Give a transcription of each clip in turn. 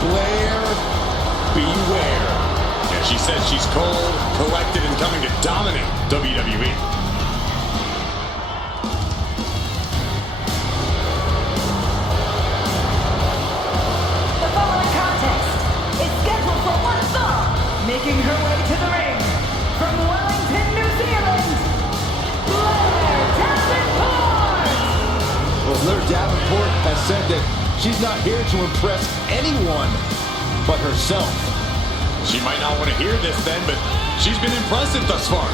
Blair, beware. Yeah, she says she's cold, collected, and coming to dominate WWE. The following contest is scheduled for one fall, making her way to the ring from Wellington, New Zealand, Blair Davenport! Well, Blair Davenport has said that she's not here to impress anyone but herself. She might not want to hear this then, but she's been impressive thus far.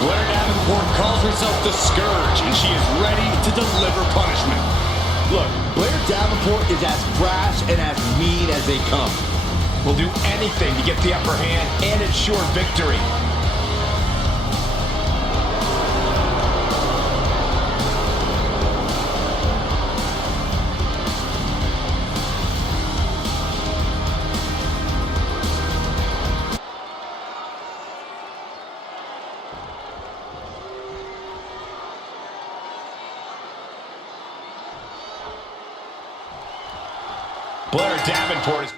Blair Davenport calls herself the Scourge, and she is ready to deliver punishment. Look, Blair Davenport is as brash and as mean as they come. Will do anything to get the upper hand and ensure victory. Blair Davenport is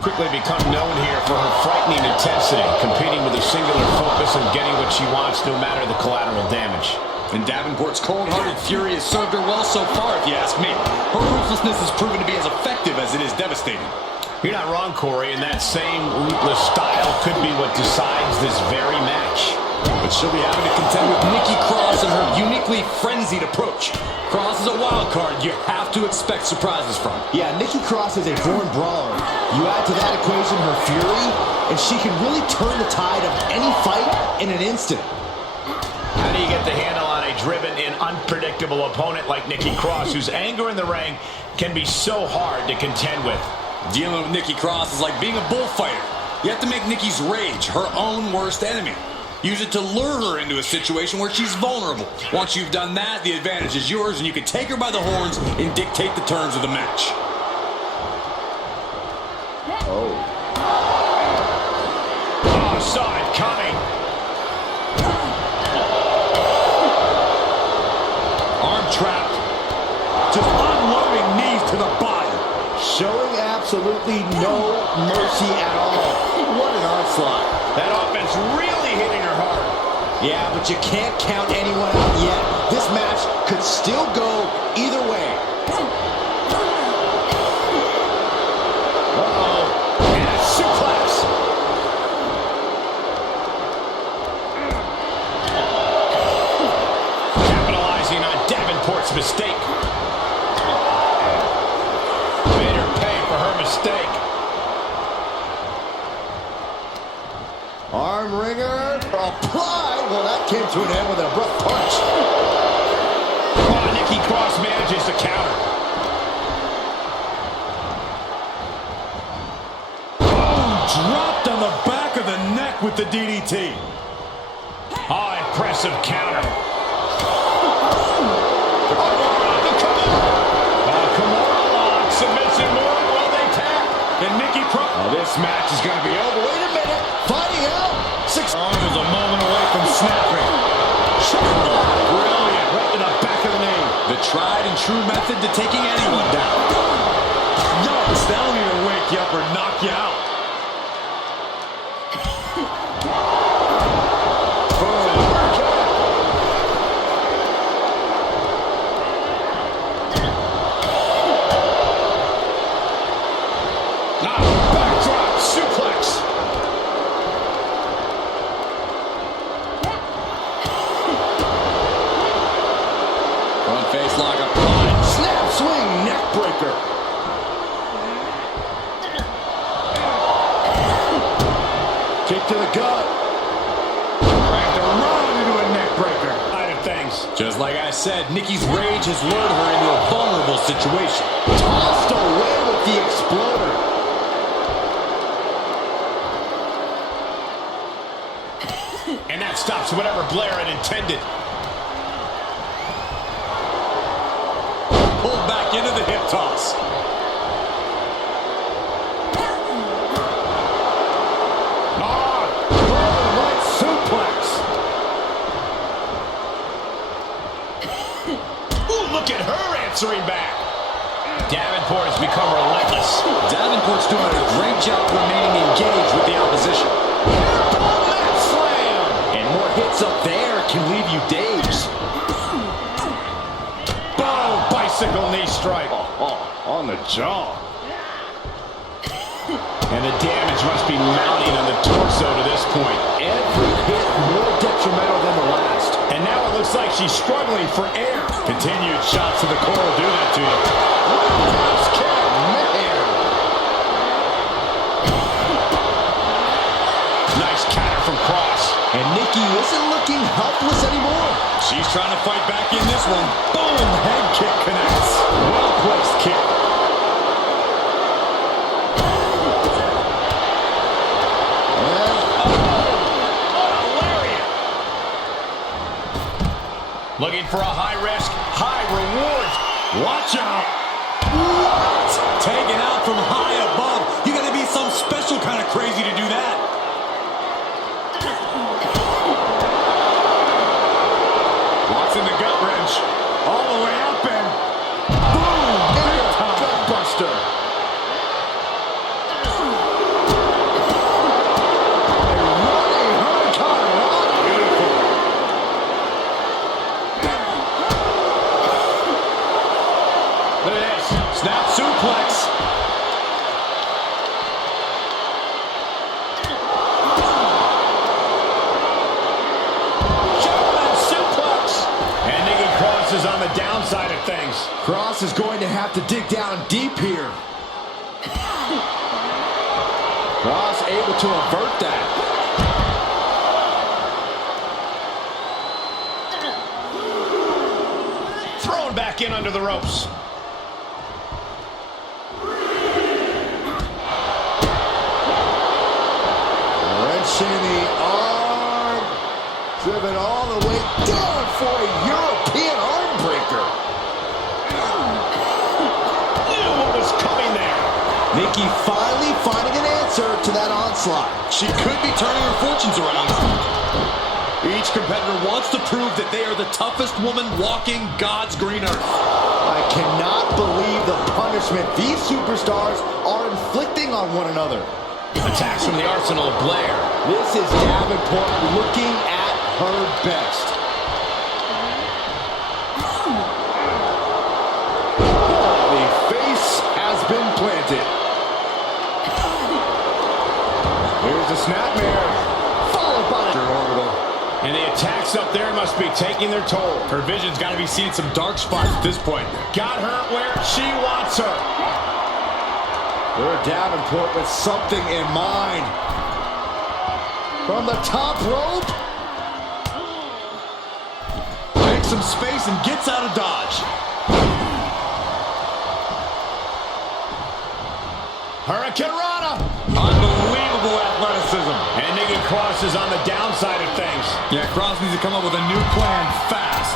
quickly become known here for her frightening intensity, competing with a singular focus and getting what she wants no matter the collateral damage. And Davenport's cold-hearted fury has served her well so far, if you ask me. Her ruthlessness has proven to be as effective as it is devastating. You're not wrong, Corey, and that same ruthless style could be what decides this very match. But she'll be having to contend with Nikki Cross and her uniquely frenzied approach. Cross is a wild card you have to expect surprises from. Yeah, Nikki Cross is a born brawler. You add to that equation her fury, and she can really turn the tide of any fight in an instant. How do you get the handle on a driven and unpredictable opponent like Nikki Cross, whose anger in the ring can be so hard to contend with? Dealing with Nikki Cross is like being a bullfighter. You have to make Nikki's rage her own worst enemy. Use it to lure her into a situation where she's vulnerable. Once you've done that, the advantage is yours, and you can take her by the horns and dictate the terms of the match. Oh, saw it coming. Arm trapped. Just unloading knees to the body. Showing absolutely no mercy at all. What an onslaught. That offense really hitting her hard. Yeah, but you can't count anyone out yet. This match could still go either way. Uh-oh. And a suplex. Capitalizing on Davenport's mistake. Made her pay for her mistake. Arm wringer applied. Well, that came to an end with an abrupt punch. Oh, Nikki Cross manages to counter. Dropped on the back of the neck with the DDT. Oh, impressive counter. Submission move. Will they tap? And Nikki Cross. Oh, this match is going to be over. Wait a minute. Fighting out. Arm is a moment away from snapping. Brilliant. Right to the back of the knee. The tried and true method to taking anyone down. Yikes, that'll either wake you up or knock you out. Backdrop suplex. Front face lock applied. Snap swing neck breaker. Kick to the gut. Cranked around into a neck breaker. Side of things. Just like I said, Nikki's rage has lured her into a vulnerable situation. Tossed away with the exploder. And that stops whatever Blair had intended. Pulled back into the hip toss. Right suplex. Ooh, look at her answering back. Davenport has become relentless. Davenport's doing a great job remaining engaged with the opposition. Mat slam. And more hits up there can leave you dazed. Boom, bicycle knee strike. On the jaw. And the damage must be mounting on the torso to this point. Every hit more detrimental than the last. And now it looks like she's struggling for air. Continued shots to the core will do that to you. Roundhouse kick, man. Nice counter from Cross. And Nikki isn't looking helpless anymore. She's trying to fight back in this one. Boom, head kick connects. Well-placed kick. Looking for a high risk, high reward. Watch out. What? Taken out from high above. You gotta be some special kind of crazy to do that. Lots in the gut wrench. All the way up and boom. Gut buster. Look at this. Snap suplex. German suplex. And Nikki Cross is on the downside of things. Cross is going to have to dig down deep here. Cross able to avert that. Thrown back in under the ropes. Wrenching the arm. Driven all the way down for a European arm breaker. Knew what was coming there. Nikki finally finding an answer to that onslaught. She could be turning her fortunes around. Each competitor wants to prove that they are the toughest woman walking God's green earth. I cannot believe the punishment these superstars are inflicting on one another. Attacks from the arsenal of Blair. This is Davenport looking at her best. The face has been planted. Here's the snapmare, followed by an orbital. And the attacks up there must be taking their toll. Her vision's got to be seeing some dark spots at this point. Got her where she wants her. Blair Davenport with something in mind. From the top rope. Makes some space and gets out of dodge. Hurricane Rana. Unbelievable athleticism. And Nikki Cross is on the downside of things. Yeah, Cross needs to come up with a new plan fast.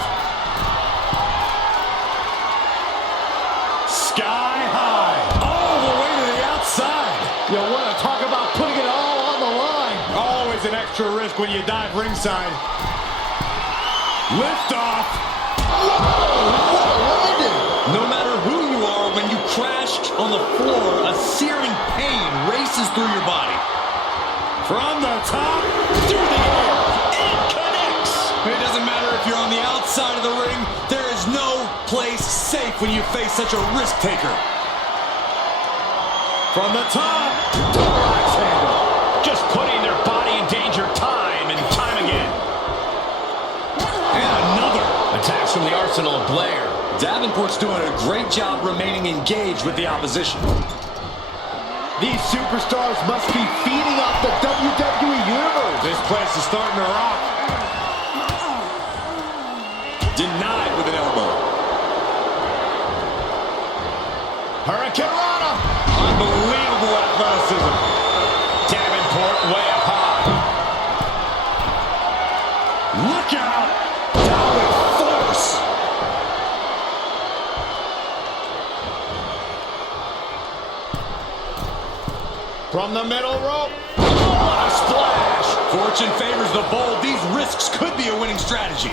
Sky high. All the way to the outside. You want to talk about putting it all on the line. Always an extra risk when you dive ringside. Lift off. Whoa, what a landing. No matter who you are, when you crash on the floor, a searing pain races through your body. From the top, through the air. It connects. It doesn't matter if you're on the outside of the ring. There is no place safe when you face such a risk taker. From the top, Double axe handle. just putting their body in danger time and time again. And another. Attacks from the arsenal of Blair. Davenport's doing a great job remaining engaged with the opposition. These superstars must be feeding off the WWE Universe. This place is starting to rock. Denied with an elbow. Hurricane Rana. Unbelievable athleticism. Davenport way up high. Look out! Down with force! From the middle rope. Oh, what a splash! Fortune favors the bold. These risks could be a winning strategy.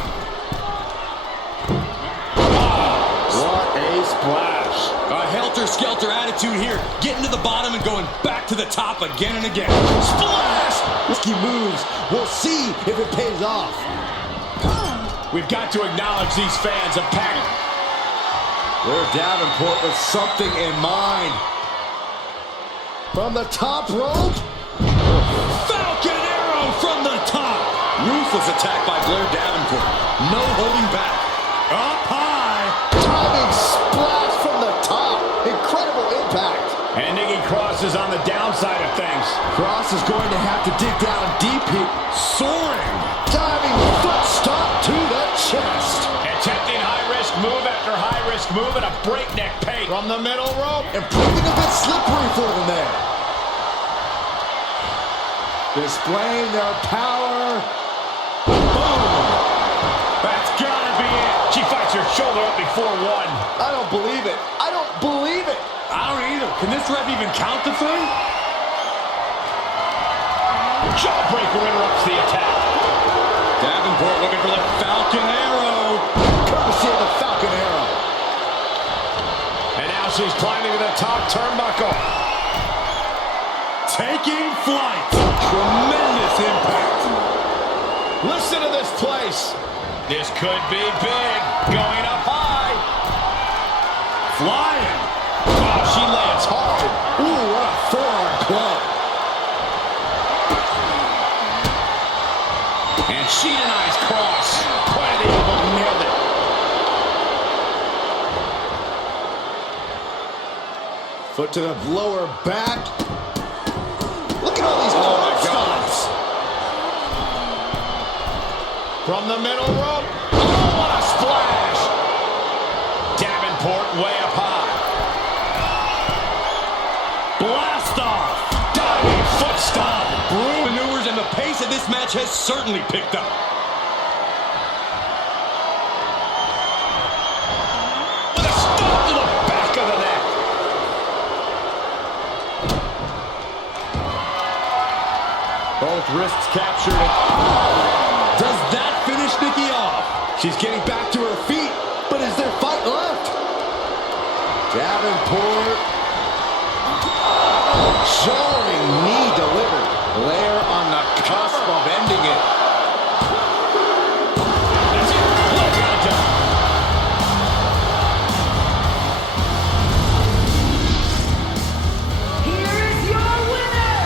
What a splash. A helter-skelter attitude here. Getting to the bottom and going back to the top again and again. Splash! Risky moves. We'll see if it pays off. We've got to acknowledge these fans of Patty. Blair Davenport with something in mind. From the top rope. Falcon arrow from the top. Ruthless attack by Blair Davenport. No holding back. Up high. Diving splash from the top. Incredible impact. And Nikki Cross is on the downside of things. Cross is going to have to dig down deep here. Soaring. Diving foot stomp to the chest. Attempting high-risk move after high-risk move at a breakneck pace. From the middle rope. And proving a bit slippery for them there. Displaying their power. Boom! That's gotta be it. She fights her shoulder up before one. I don't believe it. I don't believe it. I don't either. Can this ref even count the three? Jawbreaker interrupts the attack. Davenport looking for the Falcon arrow. Courtesy of the Falcon arrow. And now she's climbing to the top turnbuckle. Taking flight. Tremendous impact. Listen to this place. This could be big. Going up high. Flying. Oh, she lands hard. Ooh, what a forearm club. And she denies Cross. Point of the elbow, nailed it. Foot to the lower back. Look at all these stops. From the middle rope. Oh, what a splash. Davenport way up high. Blast off. Diving foot stomp. Brew maneuvers, and the pace of this match has certainly picked up. With a stomp to the back of the neck. Both wrists captured. Does that finish Nikki off? She's getting back to her feet, but is there fight left? Davenport. Jarring knee delivered. Blair on the cusp of ending it. That's it. Blair got it done. Here is your winner,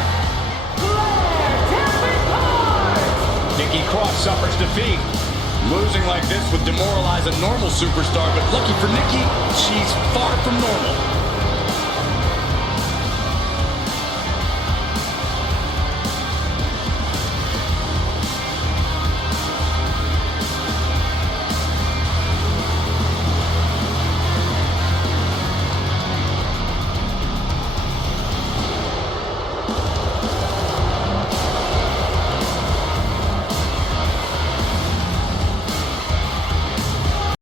Blair Davenport! Nikki Cross suffers defeat. Losing like this would demoralize a normal superstar, but lucky for Nikki, she's far from normal.